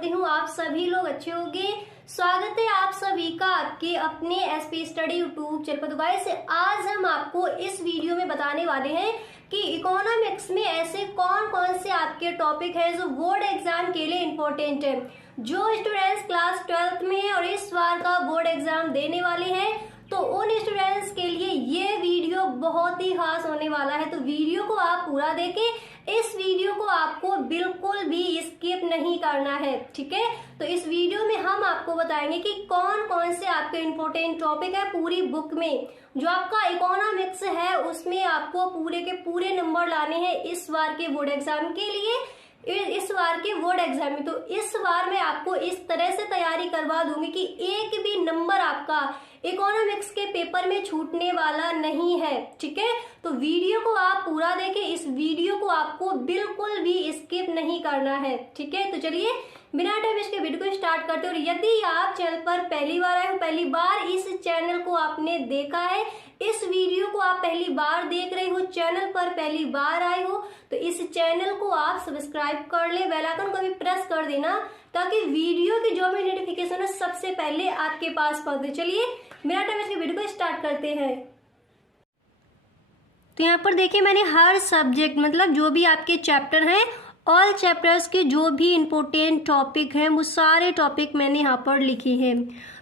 करती हूँ आप सभी लोग अच्छे होंगे। स्वागत है आप सभी का आपके अपने एसपी स्टडी यूट्यूब चैनल पर। तो गाइस आज हम आपको इस वीडियो में बताने वाले हैं कि इकोनॉमिक्स में ऐसे कौन कौन से आपके टॉपिक है जो बोर्ड एग्जाम के लिए इम्पोर्टेंट है। जो स्टूडेंट्स क्लास 12th में है और इस बार का बोर्ड एग्जाम देने वाले हैं तो उन स्टूडेंट्स के लिए ये वीडियो बहुत ही खास होने वाला है। तो वीडियो को आप पूरा देखें, इस वीडियो को आपको बिल्कुल भी स्किप नहीं करना है, ठीक है। तो इस वीडियो में हम आपको बताएंगे कि कौन कौन से आपके इम्पोर्टेंट टॉपिक है पूरी बुक में। जो आपका इकोनॉमिक्स है उसमें आपको पूरे के पूरे नंबर लाने हैं इस बार के बोर्ड एग्जाम के लिए, इस बार के बोर्ड एग्जाम में। तो इस बार मैं आपको इस तरह से तैयारी करवा दूंगी कि एक भी नंबर आपका इकोनॉमिक्स के पेपर में छूटने वाला नहीं है, ठीक है। तो वीडियो को आप पूरा देखें, इस वीडियो को आपको बिल्कुल भी स्किप नहीं करना है, ठीक है। तो चलिए बिना टाइम इसके वीडियो को स्टार्ट करते हैं। और यदि आप चैनल पर पहली बार आए हो, पहली बार इस चैनल को आपने देखा है, इस वीडियो को आप पहली बार देख रहे हो, चैनल पर पहली बार आए हो, तो इस चैनल को आप सब्सक्राइब कर ले, बेल आइकन को भी प्रेस कर देना ताकि वीडियो की जो भी नोटिफिकेशन है सबसे पहले आपके पास पहुंचे। चलिए बिना टाइम इसके वीडियो को स्टार्ट करते हैं। तो यहाँ पर देखिए मैंने हर सब्जेक्ट मतलब जो भी आपके चैप्टर हैं, ऑल चैप्टर्स के जो भी इम्पोर्टेंट टॉपिक हैं वो सारे टॉपिक मैंने यहाँ पर लिखे हैं।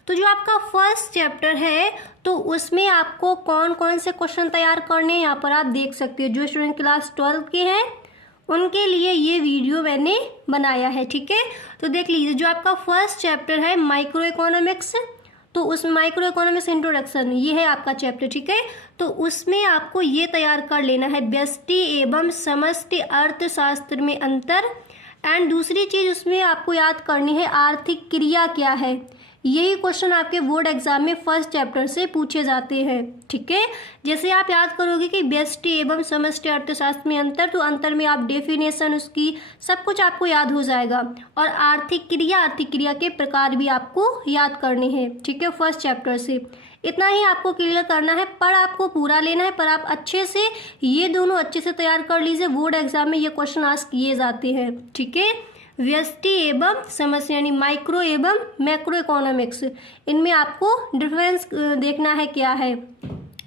तो जो आपका फर्स्ट चैप्टर है तो उसमें आपको कौन कौन से क्वेश्चन तैयार करने हैं यहाँ पर आप देख सकते हो। जो स्टूडेंट क्लास 12 के हैं उनके लिए ये वीडियो मैंने बनाया है, ठीक है। तो देख लीजिए जो आपका फर्स्ट चैप्टर है माइक्रो इकोनॉमिक्स, तो उस माइक्रो इकोनॉमिक्स इंट्रोडक्शन ये है आपका चैप्टर, ठीक है। तो उसमें आपको ये तैयार कर लेना है व्यष्टि एवं समष्टि अर्थशास्त्र में अंतर। एंड दूसरी चीज उसमें आपको याद करनी है आर्थिक क्रिया क्या है। यही क्वेश्चन आपके बोर्ड एग्जाम में फर्स्ट चैप्टर से पूछे जाते हैं, ठीक है। जैसे आप याद करोगे कि व्यष्टि एवं समष्टि अर्थशास्त्र में अंतर, तो अंतर में आप डेफिनेशन उसकी सब कुछ आपको याद हो जाएगा। और आर्थिक क्रिया के प्रकार भी आपको याद करने हैं, ठीक है, फर्स्ट चैप्टर से। इतना ही आपको क्लियर करना है, पर आपको पूरा लेना है। पर आप अच्छे से ये दोनों अच्छे से तैयार कर लीजिए, बोर्ड एग्जाम में ये क्वेश्चन आस्क किए जाते हैं, ठीक है। व्यष्टि एवं समस्या यानी माइक्रो एवं मैक्रो इकोनॉमिक्स, इनमें आपको डिफरेंस देखना है क्या है,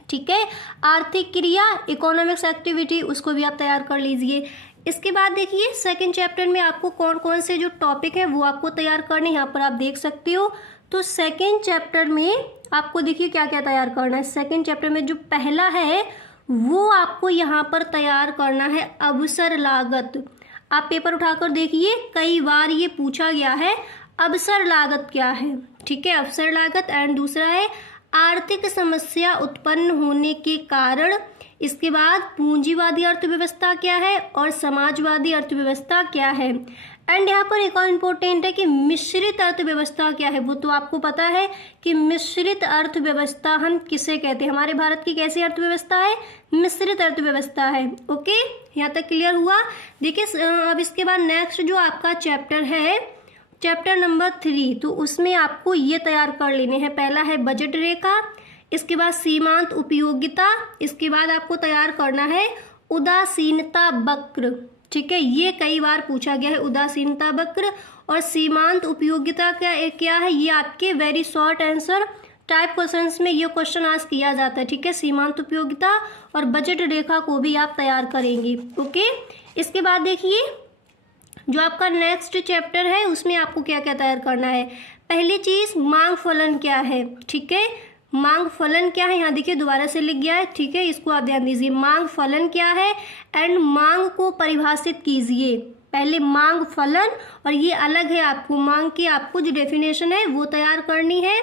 ठीक है। आर्थिक क्रिया इकोनॉमिक्स एक्टिविटी उसको भी आप तैयार कर लीजिए। इसके बाद देखिए सेकंड चैप्टर में आपको कौन कौन से जो टॉपिक है वो आपको तैयार करने यहाँ पर आप देख सकते हो। तो सेकंड चैप्टर में आपको देखिए क्या क्या तैयार करना है। सेकंड चैप्टर में जो पहला है वो आपको यहाँ पर तैयार करना है अवसर लागत। आप पेपर उठाकर देखिए, कई बार ये पूछा गया है अवसर लागत क्या है, ठीक है, अवसर लागत। एंड दूसरा है आर्थिक समस्या उत्पन्न होने के कारण। इसके बाद पूंजीवादी अर्थव्यवस्था क्या है और समाजवादी अर्थव्यवस्था क्या है। एंड यहाँ पर एक और इम्पोर्टेंट है कि मिश्रित अर्थव्यवस्था क्या है। वो तो आपको पता है कि मिश्रित अर्थव्यवस्था हम किसे कहते हैं। हमारे भारत की कैसी अर्थव्यवस्था है, मिश्रित अर्थव्यवस्था है, ओके। यहाँ तक क्लियर हुआ। देखिए अब इसके बाद नेक्स्ट जो आपका चैप्टर है चैप्टर नंबर 3, तो उसमें आपको ये तैयार कर लेने हैं। पहला है बजट रेखा, इसके बाद सीमांत उपयोगिता, इसके बाद आपको तैयार करना है उदासीनता वक्र, ठीक है। ये कई बार पूछा गया है उदासीनता वक्र और सीमांत उपयोगिता क्या है। ये आपके very short answer type questions में ये क्वेश्चन आस्क किया जाता है, ठीक है। सीमांत उपयोगिता और बजट रेखा को भी आप तैयार करेंगे, ओके। इसके बाद देखिए जो आपका नेक्स्ट चैप्टर है उसमें आपको क्या क्या तैयार करना है। पहली चीज मांग फलन क्या है, ठीक है। मांग फलन क्या है यहाँ देखिए दोबारा से लिख गया है, ठीक है, इसको आप ध्यान दीजिए। मांग फलन क्या है एंड मांग को परिभाषित कीजिए। पहले मांग फलन और ये अलग है, आपको मांग की आपको जो डेफिनेशन है वो तैयार करनी है।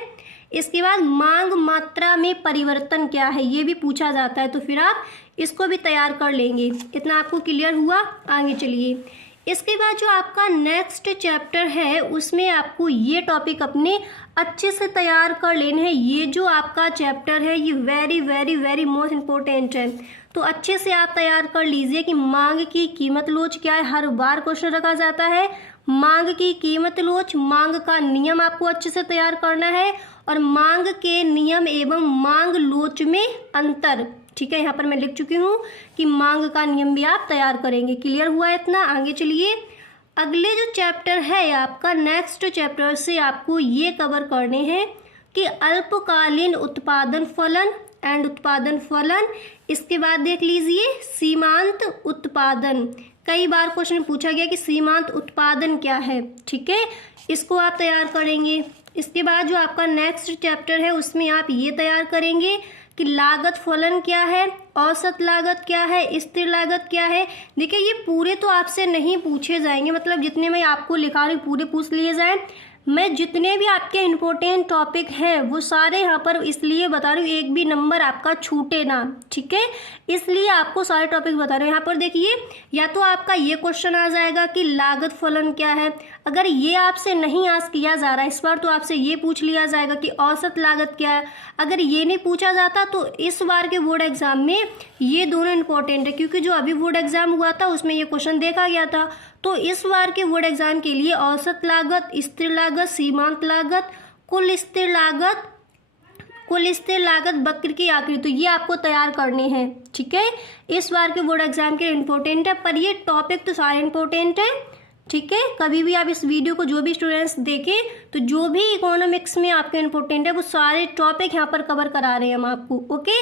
इसके बाद मांग मात्रा में परिवर्तन क्या है ये भी पूछा जाता है, तो फिर आप इसको भी तैयार कर लेंगे। इतना आपको क्लियर हुआ, आगे चलिए। इसके बाद जो आपका नेक्स्ट चैप्टर है उसमें आपको ये टॉपिक अपने अच्छे से तैयार कर लेने हैं। ये जो आपका चैप्टर है ये very very very most important है, तो अच्छे से आप तैयार कर लीजिए कि मांग की कीमत लोच क्या है। हर बार क्वेश्चन रखा जाता है मांग की कीमत लोच, मांग का नियम आपको अच्छे से तैयार करना है और मांग के नियम एवं मांग लोच में अंतर, ठीक है। यहाँ पर मैं लिख चुकी हूँ कि मांग का नियम भी आप तैयार करेंगे। क्लियर हुआ इतना, आगे चलिए। अगले जो चैप्टर है आपका नेक्स्ट चैप्टर से आपको ये कवर करने हैं कि अल्पकालीन उत्पादन फलन एंड उत्पादन फलन। इसके बाद देख लीजिए सीमांत उत्पादन। कई बार क्वेश्चन पूछा गया कि सीमांत उत्पादन क्या है, ठीक है, इसको आप तैयार करेंगे। इसके बाद जो आपका नेक्स्ट चैप्टर है उसमें आप ये तैयार करेंगे कि लागत फलन क्या है, औसत लागत क्या है, स्थिर लागत क्या है। देखिए ये पूरे तो आपसे नहीं पूछे जाएंगे, मतलब जितने मैं आपको लिखा रही पूरे पूछ लिए जाए। मैं जितने भी आपके इम्पोर्टेंट टॉपिक हैं वो सारे यहाँ पर इसलिए बता रही हूँ, एक भी नंबर आपका छूटे ना, ठीक है, इसलिए आपको सारे टॉपिक बता रहे हैं। यहाँ पर देखिए या तो आपका ये क्वेश्चन आ जाएगा कि लागत फलन क्या है, अगर ये आपसे नहीं आस्क किया जा रहा है इस बार तो आपसे ये पूछ लिया जाएगा कि औसत लागत क्या है। अगर ये नहीं पूछा जाता तो इस बार के बोर्ड एग्जाम में ये दोनों इंपॉर्टेंट है, क्योंकि जो अभी बोर्ड एग्जाम हुआ था उसमें ये क्वेश्चन देखा गया था। तो इस बार के बोर्ड एग्जाम के लिए औसत लागत, स्थिर लागत, सीमांत लागत, कुल स्थिर लागत, वक्र की आकृति, तो ये आपको तैयार करने हैं, ठीक है। इस बार के बोर्ड एग्जाम के इंपॉर्टेंट है, पर ये टॉपिक तो सारे इंपॉर्टेंट है, ठीक है। कभी भी आप इस वीडियो को जो भी स्टूडेंट्स देखें तो जो भी इकोनॉमिक्स में आपके इंपॉर्टेंट है वो सारे टॉपिक यहाँ पर कवर करा रहे हैं हम आपको, ओके।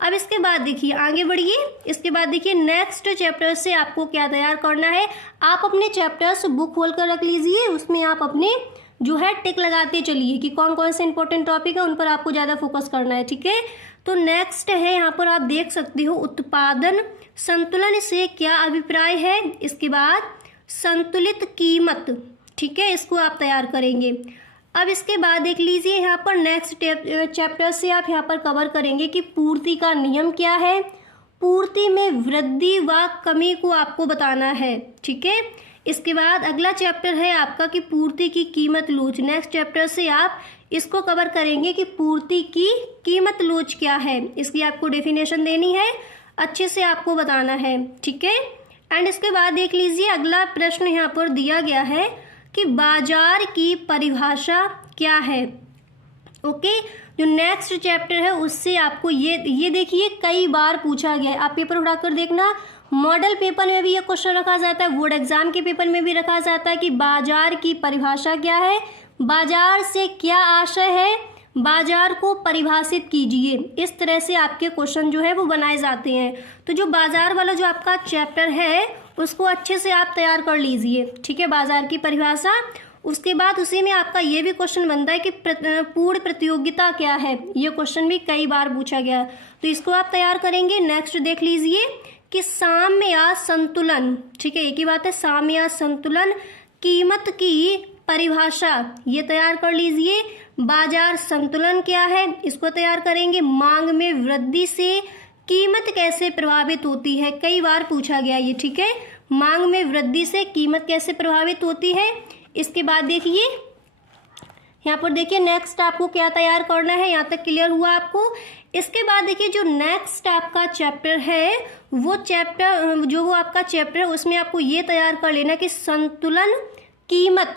अब इसके बाद देखिए आगे बढ़िए। इसके बाद देखिए नेक्स्ट चैप्टर से आपको क्या तैयार करना है। आप अपने चैप्टर्स बुक खोल कर रख लीजिए, उसमें आप अपने जो है टिक लगाते चलिए कि कौन कौन से इंपॉर्टेंट टॉपिक है उन पर आपको ज़्यादा फोकस करना है, ठीक है। तो नेक्स्ट है यहाँ पर आप देख सकते हो उत्पादन संतुलन से क्या अभिप्राय है। इसके बाद संतुलित कीमत, ठीक है, इसको आप तैयार करेंगे। अब इसके बाद देख लीजिए यहाँ पर नेक्स्ट चैप्टर से आप यहाँ पर कवर करेंगे कि पूर्ति का नियम क्या है, पूर्ति में वृद्धि व कमी को आपको बताना है, ठीक है। इसके बाद अगला चैप्टर है आपका कि पूर्ति की कीमत लोच। नेक्स्ट चैप्टर से आप इसको कवर करेंगे कि पूर्ति की कीमत लोच क्या है, इसकी आपको डेफिनेशन देनी है, अच्छे से आपको बताना है, ठीक है। एंड इसके बाद देख लीजिए अगला प्रश्न यहाँ पर दिया गया है कि बाजार की परिभाषा क्या है, ओके। जो नेक्स्ट चैप्टर है उससे आपको ये देखिए कई बार पूछा गया है, आप पेपर उठाकर देखना, मॉडल पेपर में भी ये क्वेश्चन रखा जाता है, बोर्ड एग्जाम के पेपर में भी रखा जाता है कि बाजार की परिभाषा क्या है, बाजार से क्या आशय है, बाजार को परिभाषित कीजिए। इस तरह से आपके क्वेश्चन जो है वो बनाए जाते हैं। तो जो बाजार वाला जो आपका चैप्टर है उसको अच्छे से आप तैयार कर लीजिए, ठीक है, बाजार की परिभाषा। उसके बाद उसी में आपका ये भी क्वेश्चन बनता है कि पूर्ण प्रतियोगिता क्या है, ये क्वेश्चन भी कई बार पूछा गया, तो इसको आप तैयार करेंगे। नेक्स्ट देख लीजिए कि साम्य संतुलन, ठीक है, एक ही बात है, साम्य संतुलन, कीमत की परिभाषा ये तैयार कर लीजिए। बाजार संतुलन क्या है, इसको तैयार करेंगे। मांग में वृद्धि से कीमत कैसे प्रभावित होती है, कई बार पूछा गया ये, ठीक है, मांग में वृद्धि से कीमत कैसे प्रभावित होती है। इसके बाद देखिए यहाँ पर देखिए नेक्स्ट आपको क्या तैयार करना है, यहाँ तक क्लियर हुआ आपको। इसके बाद देखिए जो नेक्स्ट आपका चैप्टर है वो चैप्टर जो वो आपका चैप्टर है उसमें आपको ये तैयार कर लेना कि संतुलन कीमत,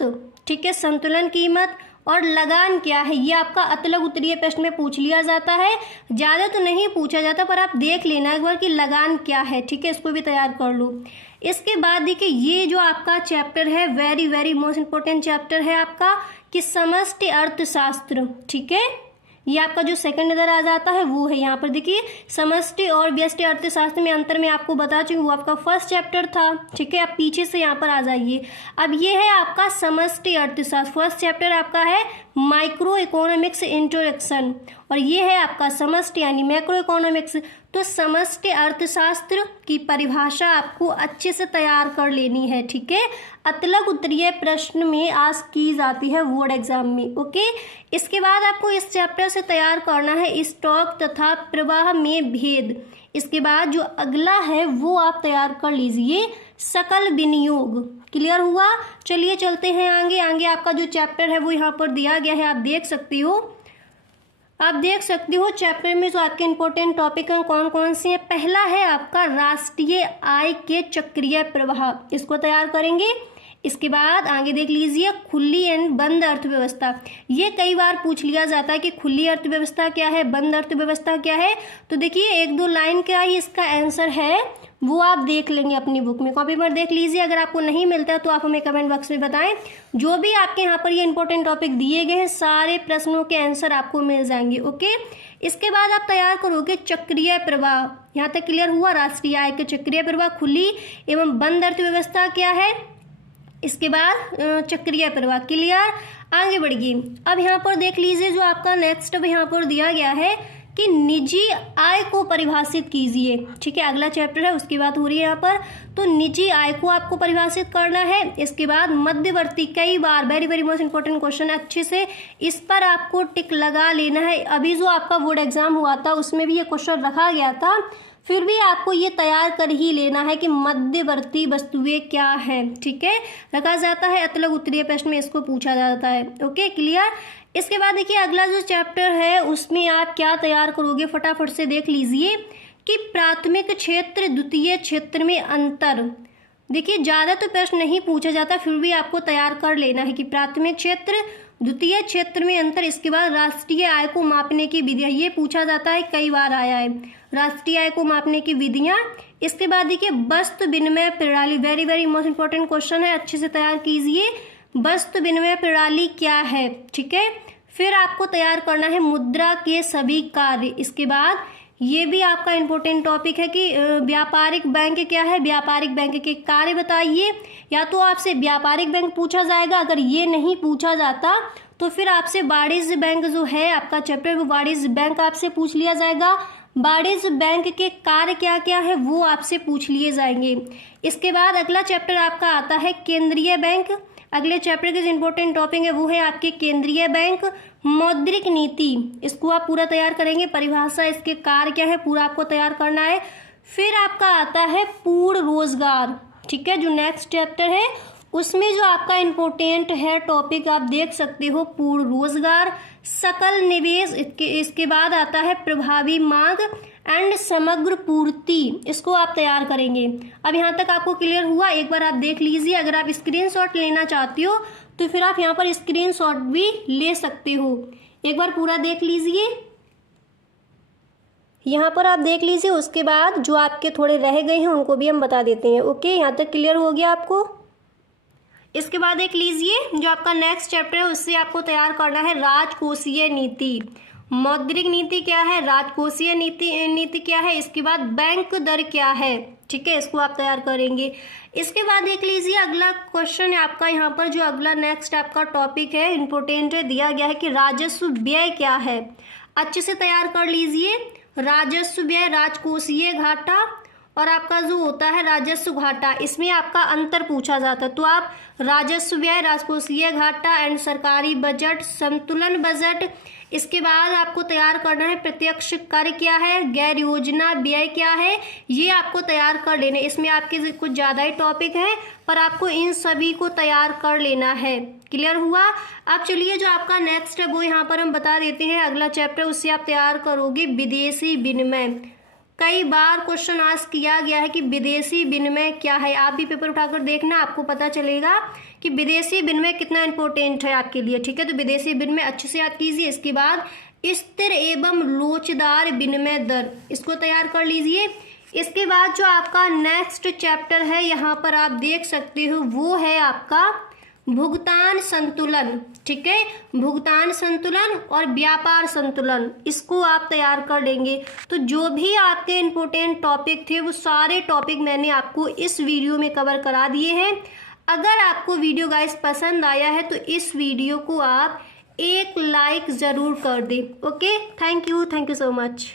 ठीक है, संतुलन कीमत और लगान क्या है, ये आपका अतलग उत्तरीय प्रश्न में पूछ लिया जाता है, ज़्यादा तो नहीं पूछा जाता पर आप देख लेना एक बार कि लगान क्या है, ठीक है, इसको भी तैयार कर लो। इसके बाद देखिए ये जो आपका चैप्टर है very very most important chapter है आपका कि समष्टि अर्थशास्त्र, ठीक है, ये आपका जो सेकंड इधर आ जाता है वो है। यहाँ पर देखिए समष्टि और व्यष्टि अर्थशास्त्र में अंतर में आपको बता चुकी, वो आपका फर्स्ट चैप्टर था, ठीक है। आप पीछे से यहाँ पर आ जाइए। अब ये है आपका समष्टि अर्थशास्त्र, फर्स्ट चैप्टर आपका है माइक्रो इकोनॉमिक्स इंट्रोडक्शन, और ये है आपका समष्टि यानी मैक्रो इकोनॉमिक्स। तो समष्टि अर्थशास्त्र की परिभाषा आपको अच्छे से तैयार कर लेनी है, ठीक है, अतलग उत्तरीय प्रश्न में आज की जाती है बोर्ड एग्जाम में, ओके। इसके बाद आपको इस चैप्टर से तैयार करना है स्टॉक तथा प्रवाह में भेद। इसके बाद जो अगला है वो आप तैयार कर लीजिए सकल विनियोग। क्लियर हुआ, चलिए चलते हैं आगे। आगे आपका जो चैप्टर है वो यहाँ पर दिया गया है, आप देख सकते हो चैप्टर में जो आपके इंपॉर्टेंट टॉपिक हैं कौन कौन से हैं। पहला है आपका राष्ट्रीय आय के चक्रीय प्रवाह, इसको तैयार करेंगे। इसके बाद आगे देख लीजिए खुली एंड बंद अर्थव्यवस्था। ये कई बार पूछ लिया जाता है कि खुली अर्थव्यवस्था क्या है, बंद अर्थव्यवस्था क्या है। तो देखिए 1-2 लाइन का ही इसका आंसर है, वो आप देख लेंगे अपनी बुक में, कॉपी पर देख लीजिए। अगर आपको नहीं मिलता है तो आप हमें कमेंट बॉक्स में बताएं। जो भी आपके यहाँ पर ये इंपॉर्टेंट टॉपिक दिए गए हैं सारे प्रश्नों के आंसर आपको मिल जाएंगे। ओके, इसके बाद आप तैयार करोगे चक्रीय प्रवाह। यहाँ तक क्लियर हुआ? राष्ट्रीय आय के चक्रीय प्रवाह, खुली एवं बंद अर्थव्यवस्था क्या है, इसके बाद चक्रीय प्रवाह। क्लियर? आगे बढ़िए। अब यहाँ पर देख लीजिए जो आपका नेक्स्ट अब यहाँ पर दिया गया है कि निजी आय को परिभाषित कीजिए। ठीक है, अगला चैप्टर है उसकी बात हो रही है यहाँ पर। तो निजी आय को आपको परिभाषित करना है। इसके बाद मध्यवर्ती, कई बार very very most important question है, अच्छे से इस पर आपको टिक लगा लेना है। अभी जो आपका बोर्ड एग्जाम हुआ था उसमें भी ये क्वेश्चन रखा गया था, फिर भी आपको ये तैयार कर ही लेना है कि मध्यवर्ती वस्तुएं क्या है। ठीक है, रखा जाता है अतलग उत्तरीय प्रश्न में, इसको पूछा जाता है। Okay, clear? इसके बाद देखिए अगला जो चैप्टर है उसमें आप क्या तैयार करोगे, फटाफट से देख लीजिए कि प्राथमिक क्षेत्र द्वितीय क्षेत्र में अंतर। देखिए ज़्यादा तो प्रश्न नहीं पूछा जाता, फिर भी आपको तैयार कर लेना है कि प्राथमिक क्षेत्र द्वितीय क्षेत्र में अंतर। इसके बाद राष्ट्रीय आय को मापने की विधियाँ, ये पूछा जाता है, कई बार आया है, राष्ट्रीय आय को मापने की विधियाँ। इसके बाद देखिए वस्तु विनिमय प्रणाली, very very most important question है, अच्छे से तैयार कीजिए। वस्तु विनिमय प्रणाली क्या है? ठीक है, फिर आपको तैयार करना है मुद्रा के सभी कार्य। इसके बाद ये भी आपका इम्पोर्टेंट टॉपिक है कि व्यापारिक बैंक क्या है, व्यापारिक बैंक के कार्य बताइए। या तो आपसे व्यापारिक बैंक पूछा जाएगा, अगर ये नहीं पूछा जाता तो फिर आपसे वाणिज्य बैंक जो है आपका चैप्टर, वो वाणिज्य बैंक आपसे पूछ लिया जाएगा। वाणिज्य बैंक के कार्य क्या क्या है वो आपसे पूछ लिए जाएंगे। इसके बाद अगला चैप्टर आपका आता है केंद्रीय बैंक। अगले चैप्टर के जो इंपॉर्टेंट टॉपिक है वो है आपके केंद्रीय बैंक। मौद्रिक नीति, इसको आप पूरा तैयार करेंगे, परिभाषा, इसके कार्य क्या है, पूरा आपको तैयार करना है। फिर आपका आता है पूर्ण रोजगार। ठीक है, जो नेक्स्ट चैप्टर है उसमें जो आपका इम्पोर्टेंट है टॉपिक आप देख सकते हो, पूर्ण रोजगार, सकल निवेश। इसके बाद आता है प्रभावी मांग एंड समग्र पूर्ति, इसको आप तैयार करेंगे। अब यहाँ तक आपको क्लियर हुआ? एक बार आप देख लीजिए। अगर आप स्क्रीनशॉट लेना चाहते हो तो फिर आप यहाँ पर स्क्रीनशॉट भी ले सकते हो। एक बार पूरा देख लीजिए, यहाँ पर आप देख लीजिए। उसके बाद जो आपके थोड़े रह गए हैं उनको भी हम बता देते हैं। ओके, यहाँ तक क्लियर हो गया आपको? इसके बाद देख लीजिए जो आपका नेक्स्ट चैप्टर है उससे आपको तैयार करना है राजकोषीय नीति। मौद्रिक नीति क्या है, राजकोषीय नीति क्या है, इसके बाद बैंक दर क्या है। ठीक है, इसको आप तैयार करेंगे। इसके बाद देख लीजिए अगला क्वेश्चन है आपका यहाँ पर, जो अगला नेक्स्ट आपका टॉपिक है इम्पोर्टेंट है, दिया गया है कि राजस्व व्यय क्या है। अच्छे से तैयार कर लीजिए। राजस्व व्यय, राजकोषीय घाटा और आपका जो होता है राजस्व घाटा, इसमें आपका अंतर पूछा जाता है। तो आप राजस्व व्यय, राजकोषीय घाटा एंड सरकारी बजट, संतुलन बजट। इसके बाद आपको तैयार करना है प्रत्यक्ष कर क्या है, गैर योजना व्यय क्या है, ये आपको तैयार कर लेना है। इसमें आपके कुछ ज़्यादा ही टॉपिक है पर आपको इन सभी को तैयार कर लेना है। क्लियर हुआ? अब चलिए जो आपका नेक्स्ट है वो यहाँ पर हम बता देते हैं। अगला चैप्टर उससे आप तैयार करोगे विदेशी विनिमय। कई बार क्वेश्चन आस्क किया गया है कि विदेशी विनिमय क्या है। आप भी पेपर उठाकर देखना, आपको पता चलेगा कि विदेशी विनिमय कितना इंपॉर्टेंट है आपके लिए। ठीक है, तो विदेशी विनिमय अच्छे से याद कीजिए। इसके बाद स्थिर एवं लोचदार विनिमय दर, इसको तैयार कर लीजिए। इसके बाद जो आपका नेक्स्ट चैप्टर है यहाँ पर आप देख सकते हो वो है आपका भुगतान संतुलन। ठीक है, भुगतान संतुलन और व्यापार संतुलन, इसको आप तैयार कर लेंगे। तो जो भी आपके इम्पोर्टेंट टॉपिक थे वो सारे टॉपिक मैंने आपको इस वीडियो में कवर करा दिए हैं। अगर आपको वीडियो गाइस पसंद आया है तो इस वीडियो को आप एक लाइक ज़रूर कर दें। Okay, thank you so much.